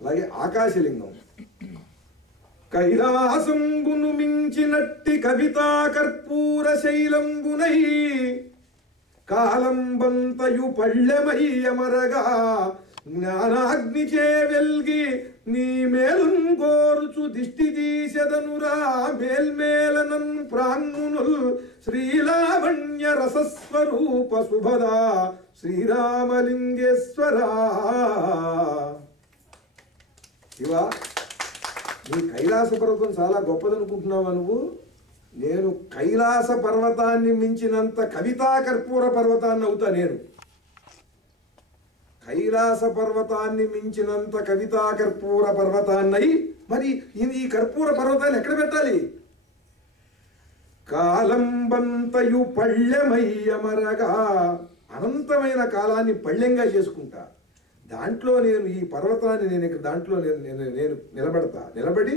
అలాగే ఆకాశలింగం. కైలాసంబును మించినట్టి కవితా కర్పూర శైలంబునై కాలంబంతయు పళ్ళెమయ్యమరగా జ్ఞానాగ్నిచే వెల్గి నీ మేలున్ కోరుచు దిష్టి తీసెదనురా మేల్మేలనన్ ప్రాంగునుల్ శ్రీలావణ్య రసస్వరూప శుభదా శ్రీరామలింగేశ్వరా. శివా, నీ కైలాస పర్వతం చాలా గొప్పదనుకుంటున్నావా నువ్వు? నేను కైలాస పర్వతాన్ని మించినంత కవితా కర్పూర పర్వతాన్ని అవుతా. నేను కైలాస పర్వతాన్ని మించినంత కవితా కర్పూర పర్వతాన్నై మరి ఈ కర్పూర పర్వతాన్ని ఎక్కడ పెట్టాలి? కాలంబంతయు పళ్ళెమయ్యమరగా, అనంతమైన కాలాన్ని పళ్ళెంగా చేసుకుంటా. దాంట్లో నేను ఈ పర్వతాన్ని దాంట్లో నేను నిలబడతా. నిలబడి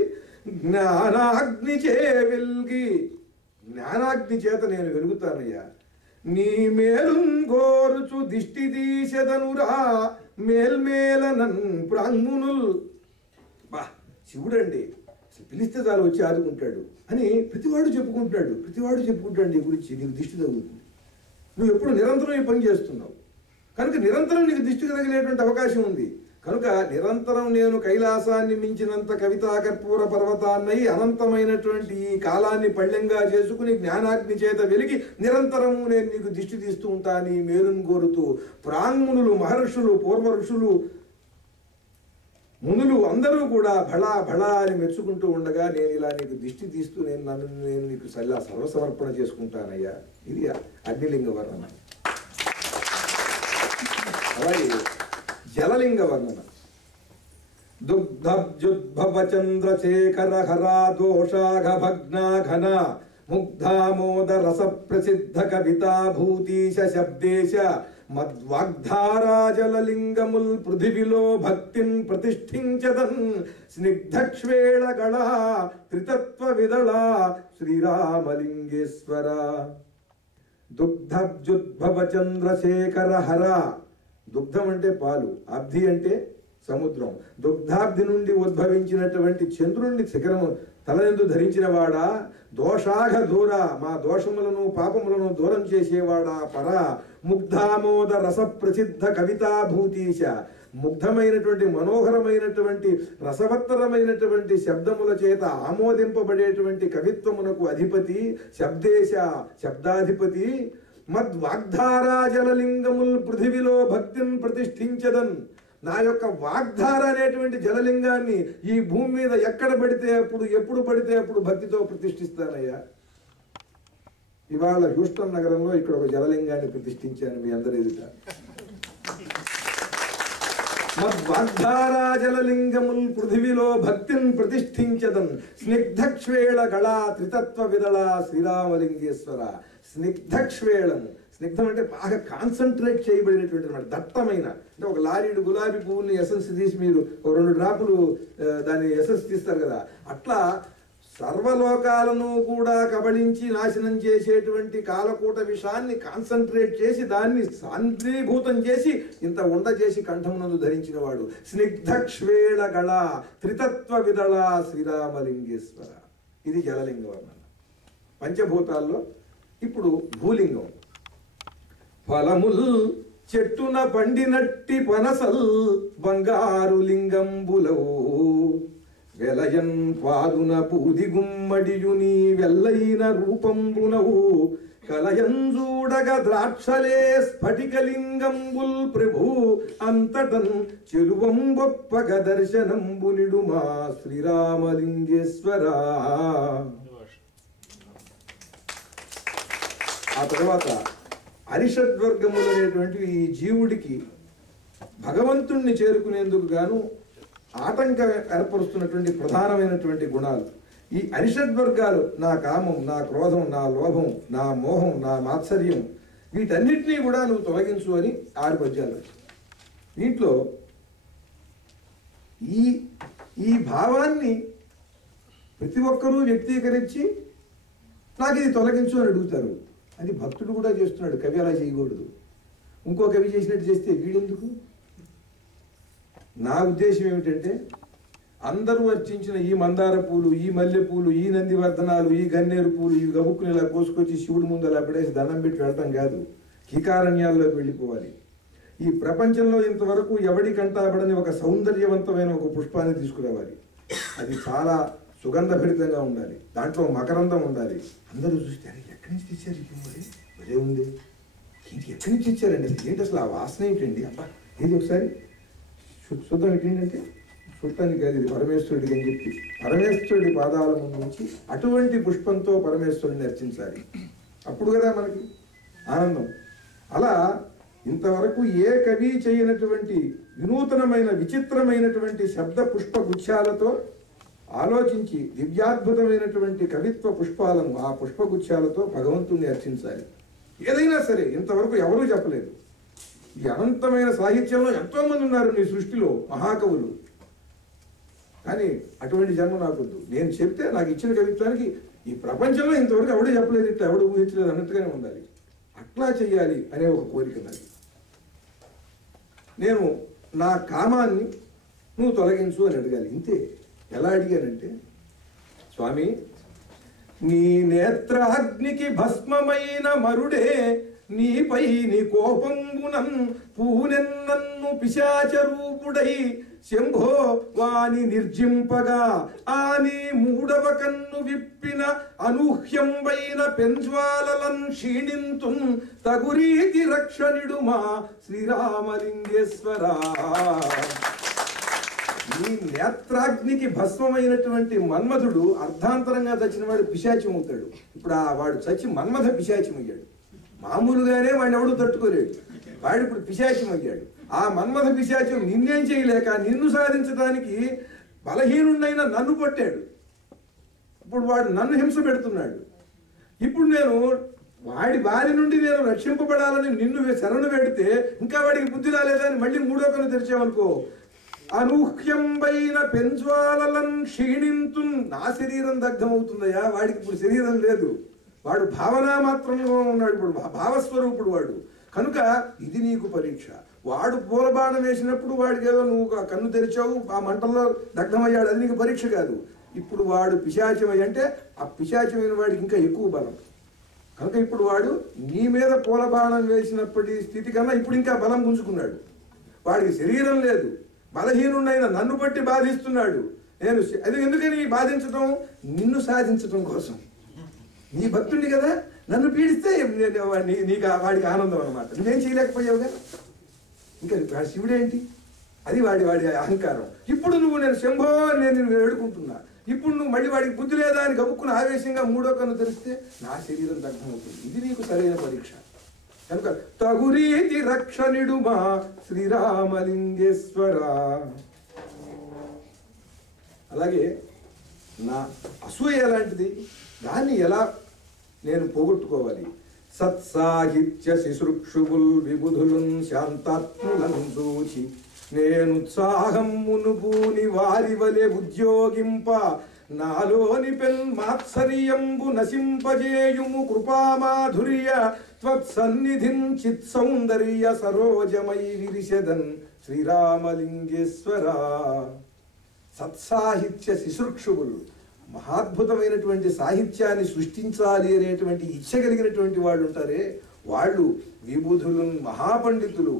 జ్ఞానాగ్ని చే వెల్గి, జ్ఞానాగ్ని చేత నేను వెలుగుతానయ్యా. నీ మేలున్ గోరుచు దిష్టి తీసెదనురా మేల్మేలనన్ ప్రాంగునుల్. బా, శివుడండి పిలిస్తే చాలు వచ్చి ఆదుకుంటాడు అని ప్రతివాడు చెప్పుకుంటాడు నీ గురించి. నీకు దిష్టి తగులుతుంది. నువ్వు ఎప్పుడు నిరంతరం ఈ పని చేస్తున్నావు కనుక నిరంతరం నీకు దిష్టి తగిలేటువంటి అవకాశం ఉంది. కనుక నిరంతరం నేను కైలాసాన్ని మించినంత కవితా కర్పూర పర్వతాన్నై అనంతమైనటువంటి ఈ కాలాన్ని పళ్ళెంగా చేసుకుని జ్ఞానాగ్ని చేత వెలిగి నిరంతరము నేను నీకు దిష్టి తీస్తూ ఉంటా. నీ మేలును కోరుతూ ప్రాంగునులు, మహర్షులు, పూర్వ ఋషులు, మునులు అందరూ కూడా భళా భళా అని మెచ్చుకుంటూ ఉండగా నేను ఇలా నీకు దిష్టి తీస్తూ నేను నీకు సర్వసమర్పణ చేసుకుంటానయ్యా. ఇది అగ్నిలింగ వర్ణన. అలాగే జలలింగ వర్ణన. దుగ్ధబ్జుద్భవ చంద్రశేఖర హరా దోషాఘ భగ్నా ఘన ముగ్ధామోద రస ప్రసిద్ధ కవితా భూతీశ శబ్దేశ మద్వాగ్ధారా జలలింగముల్ పృథివిలో భక్తిన్ ప్రతిష్ఠించదన్ స్నిగ్ధక్ష్వేళగళ త్రితత్వ విదళ శ్రీరామలింగేశ్వర. దుగ్ధబ్జుద్భవ చంద్రశేఖర హర. దుగ్ధం అంటే పాలు, అబ్ధి అంటే సముద్రం. దుగ్ధాబ్ది నుండి ఉద్భవించినటువంటి చంద్రుణ్ణి శిఖరము తలయందు ధరించిన వాడా, దోషాఘ దూర, మా దోషములను పాపములను దూరం చేసేవాడా పర. ముగ్ధామోద రస ప్రసిద్ధ కవితా భూతీశ. ముగ్ధమైనటువంటి మనోహరమైనటువంటి రసవత్తరమైనటువంటి శబ్దముల చేత ఆమోదింపబడేటువంటి కవిత్వమునకు అధిపతి, శబ్దేశ శబ్దాధిపతి. మద్వాగ్ధారా జలలింగముల్ పృథివిలో భక్తిని ప్రతిష్ఠించదన్. నా యొక్క వాగ్ధార అనేటువంటి జలలింగాన్ని ఈ భూమి మీద ఎక్కడ పడితే అప్పుడు, ఎప్పుడు పడితే అప్పుడు భక్తితో ప్రతిష్ఠిస్తానయ్యా. ఇవాళ హ్యూస్టన్ నగరంలో ఇక్కడ ఒక జలలింగాన్ని ప్రతిష్ఠించాను మీ అందరి ఎదుట. మద్వాగ్ధారా జలలింగముల్ పృథివిలో భక్తిని ప్రతిష్ఠించదన్ స్నిగ్ధక్ష్వేళ గళా త్రితత్వ విదళ శ్రీరామలింగేశ్వర. స్నిగ్ధక్ష్వేళము, స్నిగ్ధం అంటే బాగా కాన్సన్ట్రేట్ చేయబడినటువంటి అనమాట, దట్టమైన. అంటే ఒక లారీడు గులాబీ పువ్వుని ఎసెన్స్ తీసి మీరు ఒక 2 డ్రాపులు దాని ఎసెన్స్ తీస్తారు కదా, అట్లా సర్వలోకాలను కూడా కబళించి నాశనం చేసేటువంటి కాలకూట విషాన్ని కాన్సన్ట్రేట్ చేసి దాన్ని సాంద్రీభూతం చేసి ఇంత ఉండ చేసి కంఠమునందు ధరించిన వాడు. స్నిగ్ధక్ష్వేళ గళ త్రితత్వ విదళ శ్రీరామలింగేశ్వర. ఇది జలలింగ వర్ణన. పంచభూతాల్లో ఇప్పుడు భూలింగం. ఫలముల్ చెట్టున పండినట్టి పనసల్ బంగారు లింగంబులవు వెలయన్ పాదున పూది గుమ్మడియుని వెల్లైన రూపంబునవు కలయంజూడగ ద్రాక్షలే స్ఫటికలింగంబుల్ ప్రభు అంతటన్ చెలువం గొప్పగ దర్శనంబునిడు మా శ్రీరామలింగేశ్వర. ఆ తర్వాత అరిషడ్వర్గములు అనేటువంటి ఈ జీవుడికి భగవంతుణ్ణి చేరుకునేందుకు గాను ఆటంకం ఏర్పరుస్తున్నటువంటి ప్రధానమైనటువంటి గుణాలు ఈ అరిషడ్వర్గాలు. నా కామం, నా క్రోధం, నా లోభం, నా మోహం, నా మాత్సర్యం, వీటన్నిటినీ కూడా నువ్వు తొలగించు అని 6 పద్యాలు. దీంట్లో ఈ భావాన్ని ప్రతి ఒక్కరూ వ్యక్తీకరించి నాకు ఇది తొలగించు అని అడుగుతారు. అది భక్తుడు కూడా చేస్తున్నాడు. కవి అలా చేయకూడదు. ఇంకో కవి చేసినట్టు చేస్తే వీడెందుకు? నా ఉద్దేశం ఏమిటంటే అందరూ అర్చించిన ఈ మందార పూలు, ఈ మల్లె పూలు, ఈ నందివర్ధనాలు, ఈ గన్నేరు పూలు, ఈ గబుక్కుని ఇలా కోసుకొచ్చి శివుడి ముందు అలా పడేసి దండం పెట్టి వెళ్ళటం కాదు. కీకారణ్యాల్లోకి వెళ్ళిపోవాలి. ఈ ప్రపంచంలో ఇంతవరకు ఎవడి కంటాబడని ఒక సౌందర్యవంతమైన ఒక పుష్పాన్ని తీసుకురావాలి. అది చాలా సుగంధభరితంగా ఉండాలి, దాంట్లో మకరందం ఉండాలి. అందరూ చూస్తే ఎక్కడి నుంచి తెచ్చారు ఈ పువ్వు, భలే ఉంది, ఇది ఎక్కడి నుంచి తెచ్చారండి, ఏంటి అసలు ఆ వాసన ఏంటండి, అబ్బా ఏది ఒకసారి చూద్దాం ఏంటంటే చూడటానికి కాదు, ఇది పరమేశ్వరుడికి అని చెప్పి పరమేశ్వరుడి పాదాల ముందు నుంచి అటువంటి పుష్పంతో పరమేశ్వరుడిని అర్చించాలి. అప్పుడు కదా మనకి ఆనందం. అలా ఇంతవరకు ఏ కవి చేయనటువంటి వినూతనమైన విచిత్రమైనటువంటి శబ్ద పుష్ప గుచ్ఛాలతో ఆలోచించి దివ్యాద్భుతమైనటువంటి కవిత్వ పుష్పాలను, ఆ పుష్పగుచ్ఛాలతో భగవంతుణ్ణి అర్చించాలి. ఏదైనా సరే ఇంతవరకు ఎవరూ చెప్పలేదు. ఈ అనంతమైన సాహిత్యంలో ఎంతోమంది ఉన్నారు నీ సృష్టిలో మహాకవులు, కానీ అటువంటి జన్మ నాకొద్దు. నేను చెప్తే నాకు ఇచ్చిన కవిత్వానికి ఈ ప్రపంచంలో ఇంతవరకు ఎవడూ చెప్పలేదు, ఇట్లా ఎవడు ఊహించలేదు అన్నట్టుగానే ఉండాలి. అట్లా చెయ్యాలి అనే ఒక కోరిక నాది. నేను నా కామాన్ని నువ్వు తొలగించు అని అడగాలి, ఇంతే. ఎలా అడిగానంటే, స్వామి నీ నేత్రాగ్నికి భస్మమైన మరుడే నీపై నీ కోపంబునన్ పూనెన్నన్ను పిశాచరూపుడై శంభో వాని నిర్జింపగా ఆ నీ మూడవ కన్ను విప్పిన అనూహ్యంబైన పెంజ్వాలలన్ క్షీణింతున్ తగురీతి రక్షణిడుమా శ్రీరామలింగేశ్వరా. ఈ నేత్రాగ్నికి భస్మమైనటువంటి మన్మధుడు అర్ధాంతరంగా చచ్చిన వాడు పిశాచం అవుతాడు. ఇప్పుడు వాడు చచ్చి మన్మథ పిశాచం అయ్యాడు. మామూలుగానే వాడిని ఎవడు తట్టుకోలేడు, వాడు ఇప్పుడు పిశాచం అయ్యాడు. ఆ మన్మథ పిశాచం నిన్నేం చేయలేక నిన్ను సాధించడానికి బలహీనుడైన నన్ను పట్టాడు. ఇప్పుడు వాడు నన్ను హింస పెడుతున్నాడు. ఇప్పుడు నేను వాడి బారి నుండి నేను రక్షింపబడాలని నిన్ను శరణు పెడితే ఇంకా వాడికి బుద్ధి రాలేదని మళ్ళీ మూడో కన్ను తెరిచామనుకో, అనూహ్యంబైన పెంజ్వాలలన్ క్షీణింతు, నా శరీరం దగ్ధమవుతుందయ్యా. వాడికి ఇప్పుడు శరీరం లేదు, వాడు భావనా మాత్రంగా ఉన్నాడు, ఇప్పుడు భావస్వరూపుడు వాడు. కనుక ఇది నీకు పరీక్ష. వాడు పూలబాణం వేసినప్పుడు వాడికి ఏదో నువ్వు కన్ను తెరిచావు, ఆ మంటల్లో దగ్ధమయ్యాడు, అది నీకు పరీక్ష కాదు. ఇప్పుడు వాడు పిశాచమై అంటే ఆ పిశాచమైన వాడికి ఇంకా ఎక్కువ బలం. కనుక ఇప్పుడు వాడు నీ మీద పూలబాణం వేసినప్పటి స్థితి కన్నా ఇప్పుడు ఇంకా బలం పుంజుకున్నాడు. వాడికి శరీరం లేదు, బలహీనుడైన నన్ను బట్టి బాధిస్తున్నాడు. నేను అది ఎందుకని బాధించడం, నిన్ను సాధించడం కోసం. నీ భక్తుడి కదా, నన్ను పీడిస్తే నీకు వాడికి ఆనందం అనమాట. నువ్వేం చేయలేకపోయావుగా, ఇంకా శివుడేంటి, అది వాడి అహంకారం. ఇప్పుడు నువ్వు నేను శంభో నేను వేడుకుంటున్నా, ఇప్పుడు నువ్వు మళ్ళీ వాడికి బుద్ధి లేదా అని గబుక్కుని ఆవేశంగా మూడో కన్ను తెరిస్తే నా శరీరం దగ్ధమవుతుంది. ఇది నీకు సరైన పరీక్ష. కనుక తగురీతి రక్షణిడుమా శ్రీరామలింగేశ్వర. అలాగే నా అసూయ ఎలాంటిది, దాన్ని ఎలా నేను పోగొట్టుకోవాలి. సత్సాహిత్య శిశృక్షువుల్ విబుధులున్ శాంతాత్ములను చూచి నేనుత్సాహమును పూని వారి వలె ఉద్యోగింప నాలోని మాత్సర్యంబు నశింపజేయుము కృపామాధుర్య త్వత్సన్నిధిన్ చిత్ సౌందర్య సరోజమై విరిసెదన్ శ్రీరామలింగేశ్వర. సత్సాహిత్య శిశృక్షువులు, మహాద్భుతమైనటువంటి సాహిత్యాన్ని సృష్టించాలి అనేటువంటి ఇచ్చ కలిగినటువంటి వాళ్ళు ఉంటారే, వాళ్ళు విబుధులు మహాపండితులు,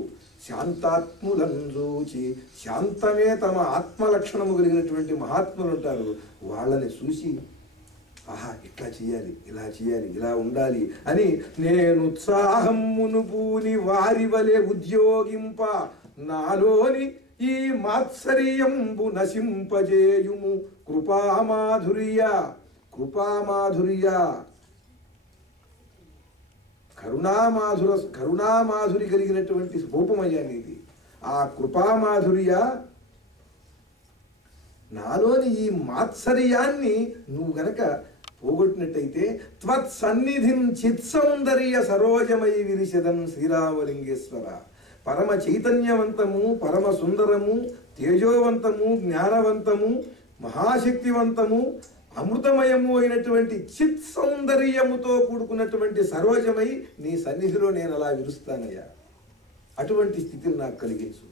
శాంతాత్ములను చూచి, శాంతమే తమ ఆత్మలక్షణము కలిగినటువంటి మహాత్ములు ఉంటారు. వాళ్ళని చూసి ఆహా ఇట్లా చేయాలి, ఇలా చేయాలి, ఇలా ఉండాలి అని నేను ఉత్సాహమును పూని వారి వలె ఉద్యోగింప నాలోని ఈ మాత్సర్యంబు నశింపజేయుము కృపామాధుర్య. కృపామాధుర్య కరుణామాధురి కలిగినటువంటి రూపమయ్యాన్ని ఇది. ఆ కృపామాధుర్య నాలోని ఈ మాత్సర్యాన్ని నువ్వు గనక పోగొట్టినట్టయితే త్వత్సన్నిధిన్ చిత్సౌందర్య సరోజమై విరిసెదన్ శ్రీరామలింగేశ్వర. పరమ చైతన్యవంతము, పరమ సుందరము, తేజోవంతము, జ్ఞానవంతము, మహాశక్తివంతము, అమృతమయము అయినటువంటి చిత్ సౌందర్యముతో కూడుకున్నటువంటి సరోజమై నీ సన్నిధిలో నేను అలా విరుస్తానయ్యా. అటువంటి స్థితిని నాకు కలిగించు.